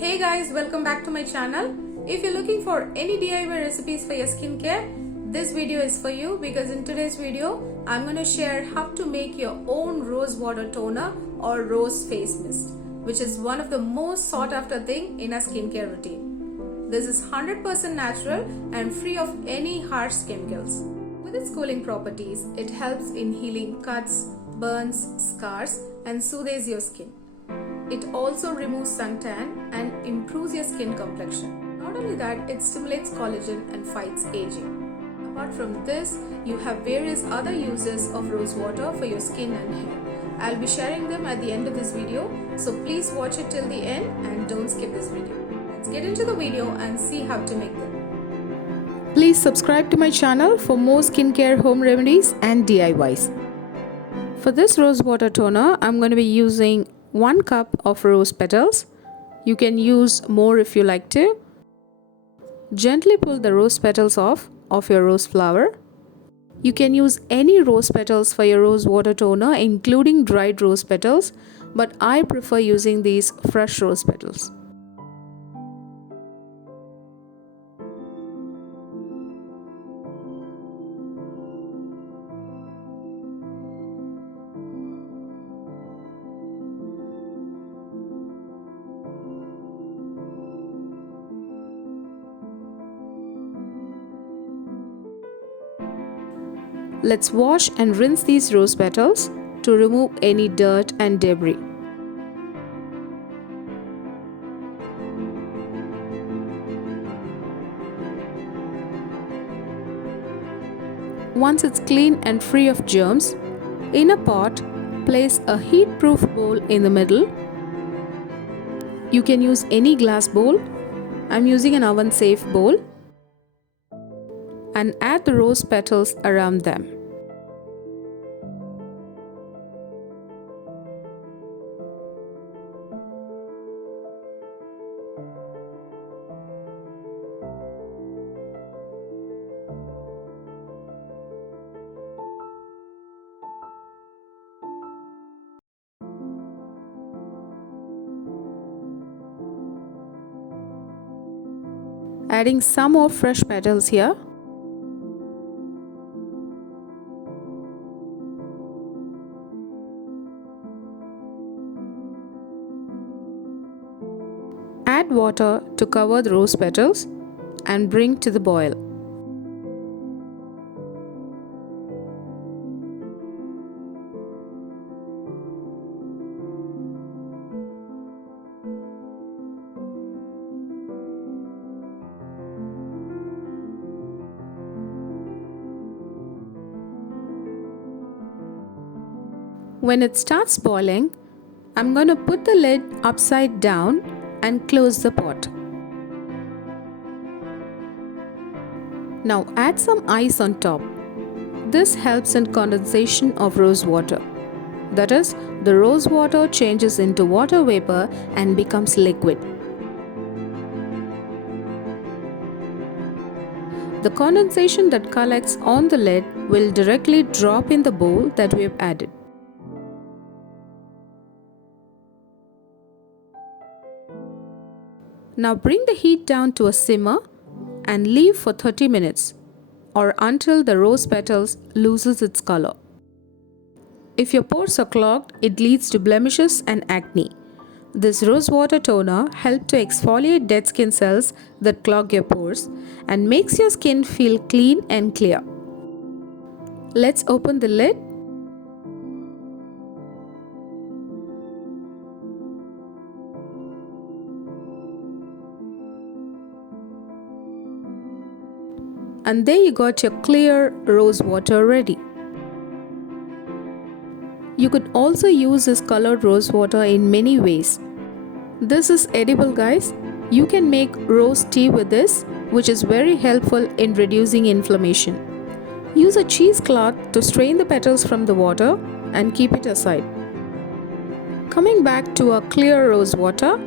Hey guys, welcome back to my channel. If you're looking for any DIY recipes for your skincare, this video is for you because in today's video, I'm going to share how to make your own rose water toner or rose face mist, which is one of the most sought after thing in a skincare routine. This is 100% natural and free of any harsh chemicals. With its cooling properties, it helps in healing cuts, burns, scars and soothes your skin. It also removes suntan and improves your skin complexion. Not only that, it stimulates collagen and fights aging. Apart from this, you have various other uses of rose water for your skin and hair. I'll be sharing them at the end of this video, so please watch it till the end and don't skip this video. Let's get into the video and see how to make them. Please subscribe to my channel for more skincare home remedies and DIYs. For this rose water toner, I'm going to be using 1 cup of rose petals. You can use more if you like to. Gently pull the rose petals off of your rose flower. You can use any rose petals for your rose water toner, including dried rose petals, but I prefer using these fresh rose petals. Let's wash and rinse these rose petals to remove any dirt and debris. Once it's clean and free of germs, in a pot, place a heat-proof bowl in the middle. You can use any glass bowl. I'm using an oven-safe bowl. And add the rose petals around them. Adding some more fresh petals here. Add water to cover the rose petals and bring to the boil. When it starts boiling, I'm going to put the lid upside down and close the pot. Now add some ice on top. This helps in condensation of rose water. That is, the rose water changes into water vapor and becomes liquid. The condensation that collects on the lid will directly drop in the bowl that we have added. Now bring the heat down to a simmer and leave for 30 minutes or until the rose petals loses its color. If your pores are clogged, it leads to blemishes and acne. This rose water toner helps to exfoliate dead skin cells that clog your pores and makes your skin feel clean and clear. Let's open the lid. And there you got your clear rose water ready. You could also use this colored rose water in many ways. This is edible, guys. You can make rose tea with this, which is very helpful in reducing inflammation. Use a cheesecloth to strain the petals from the water and keep it aside. Coming back to our clear rose water,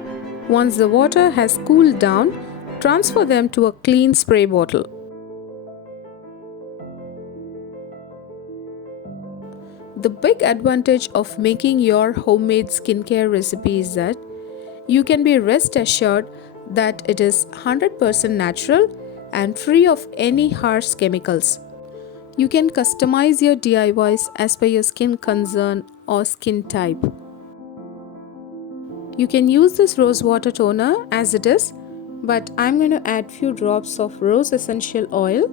once the water has cooled down, transfer them to a clean spray bottle. The big advantage of making your homemade skincare recipe is that you can be rest assured that it is 100% natural and free of any harsh chemicals. You can customize your DIYs as per your skin concern or skin type. You can use this rose water toner as it is, but I'm going to add few drops of rose essential oil.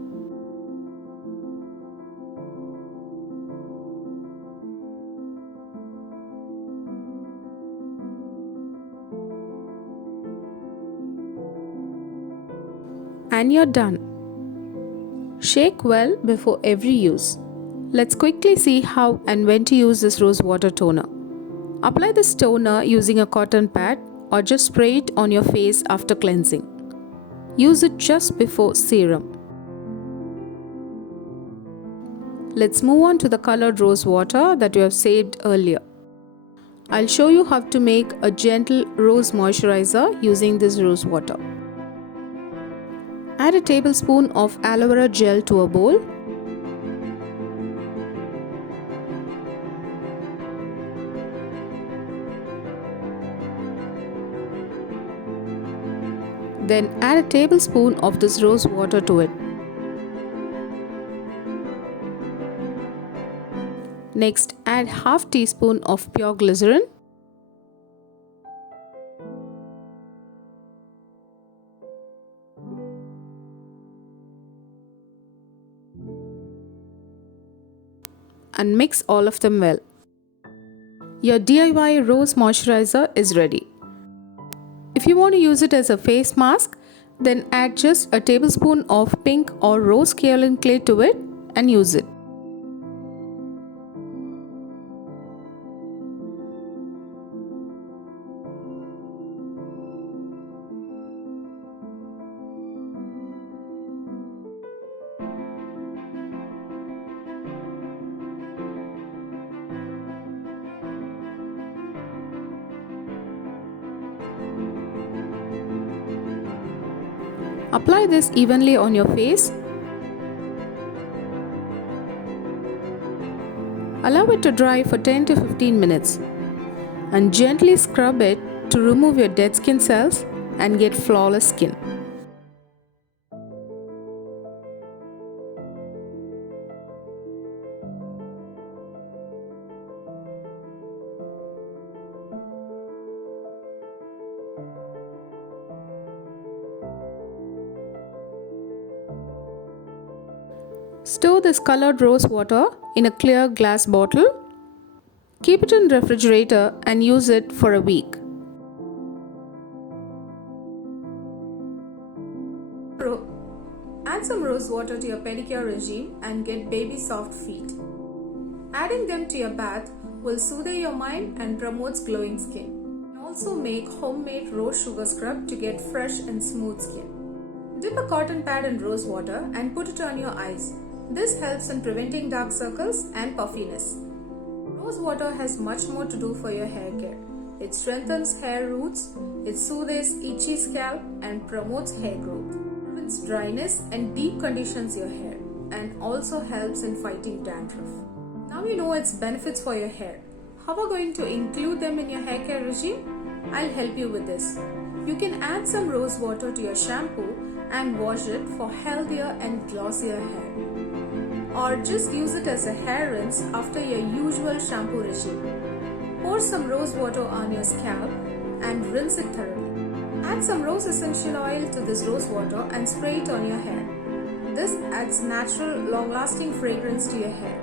And you're done. Shake well before every use. Let's quickly see how and when to use this rose water toner. Apply this toner using a cotton pad or just spray it on your face after cleansing. Use it just before serum. Let's move on to the colored rose water that you have saved earlier. I'll show you how to make a gentle rose moisturizer using this rose water. Add a tablespoon of aloe vera gel to a bowl. Then add a tablespoon of this rose water to it. Next, add half teaspoon of pure glycerin. And mix all of them well. Your DIY rose moisturizer is ready. If you want to use it as a face mask, then add just a tablespoon of pink or rose kaolin clay to it and use it. Apply this evenly on your face. Allow it to dry for 10 to 15 minutes and gently scrub it to remove your dead skin cells and get flawless skin. Store this colored rose water in a clear glass bottle. Keep it in the refrigerator and use it for a week. Add some rose water to your pedicure regime and get baby soft feet. Adding them to your bath will soothe your mind and promotes glowing skin. Also make homemade rose sugar scrub to get fresh and smooth skin. Dip a cotton pad in rose water and put it on your eyes. This helps in preventing dark circles and puffiness. Rose water has much more to do for your hair care. It strengthens hair roots, it soothes itchy scalp and promotes hair growth. Prevents dryness and deep conditions your hair and also helps in fighting dandruff. Now you know its benefits for your hair. How are you going to include them in your hair care regime? I'll help you with this. You can add some rose water to your shampoo and wash it for healthier and glossier hair. Or just use it as a hair rinse after your usual shampoo regime. Pour some rose water on your scalp and rinse it thoroughly. Add some rose essential oil to this rose water and spray it on your hair. This adds natural, long-lasting fragrance to your hair.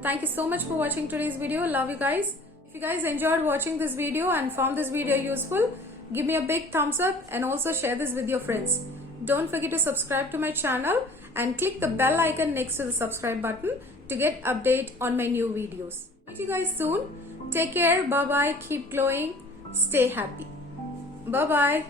Thank you so much for watching today's video. Love you guys. If you guys enjoyed watching this video and found this video useful, give me a big thumbs up and also share this with your friends. Don't forget to subscribe to my channel and click the bell icon next to the subscribe button to get update on my new videos. Meet you guys soon. Take care. Bye bye. Keep glowing. Stay happy. Bye bye.